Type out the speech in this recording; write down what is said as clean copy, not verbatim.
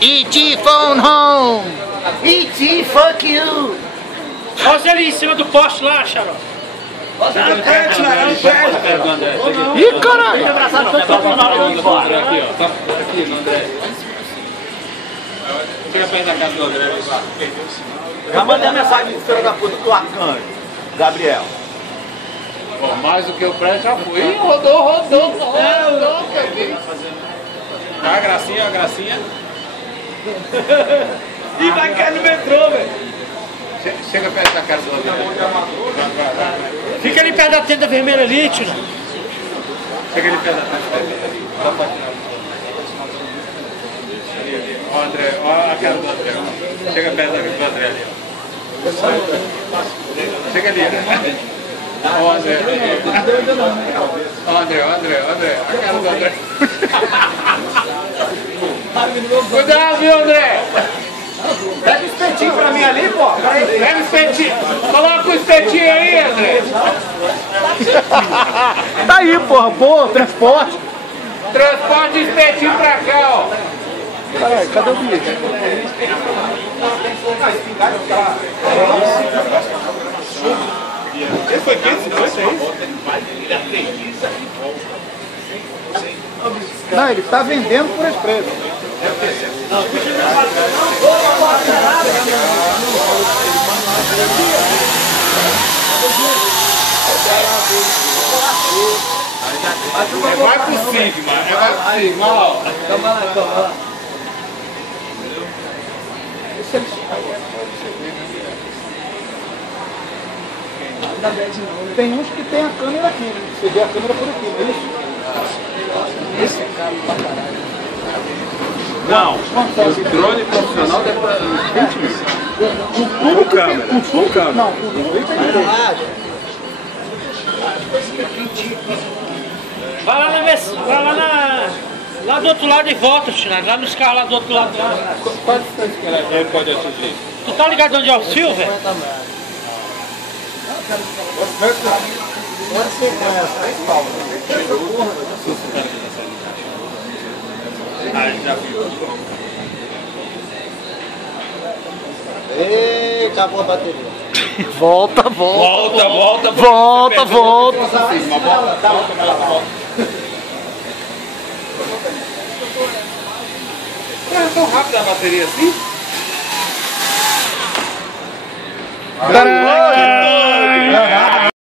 E.T. phone home! E.T. fuck you! Olha você ali em cima do poste lá, Xarope. Não perde, não perde. Ih, caralho! Aqui, ó. Aqui, no André. Chega perto da casa do André. Já mandei a mensagem de filho da puta pro Arcanjo, Gabriel. Bom, mais do que o prédio já foi. Ih, rodou. A gracinha, a gracinha. E vai cair no metrô, velho. Chega perto da casa do André. Fica ali perto da tenda vermelha ali, tio. Chega ali perto da tenda. Ó, André, ó a cara do André. Chega perto do André ali, ó. Chega ali, né? Ó, André. Ó, André. A cara do André. Cuidado, viu, André? Pega o espetinho pra mim ali, pô. Pega o espetinho. Coloca o espetinho aí, André. Tá aí, porra, boa, transporte. Transporte o espetinho pra cá, ó. Caralho, cadê o bicho? Esse foi 556? Não, ele tá vendendo por esse preço. Vai pro Sigma, vai pro Sigma, ó. Calma lá. Tem uns que tem a câmera aqui, né? Você vê a câmera por aqui, não é isso? Esse é caro pra caralho. Não, o drone profissional deve para 20 mil. Com câmera. Com câmera. Não, com Vai lá lá do outro lado e volta, tio. Lá nos carros lá do outro lado. Qual a distância que ele pode atingir? Tu tá ligado onde é o fio, velho? Pode ser com essa. Ah, já viu. Eita, acabou a bateria. Volta. Volta. Uma bola, dá outra volta. É tão rápido a bateria assim? Caralho!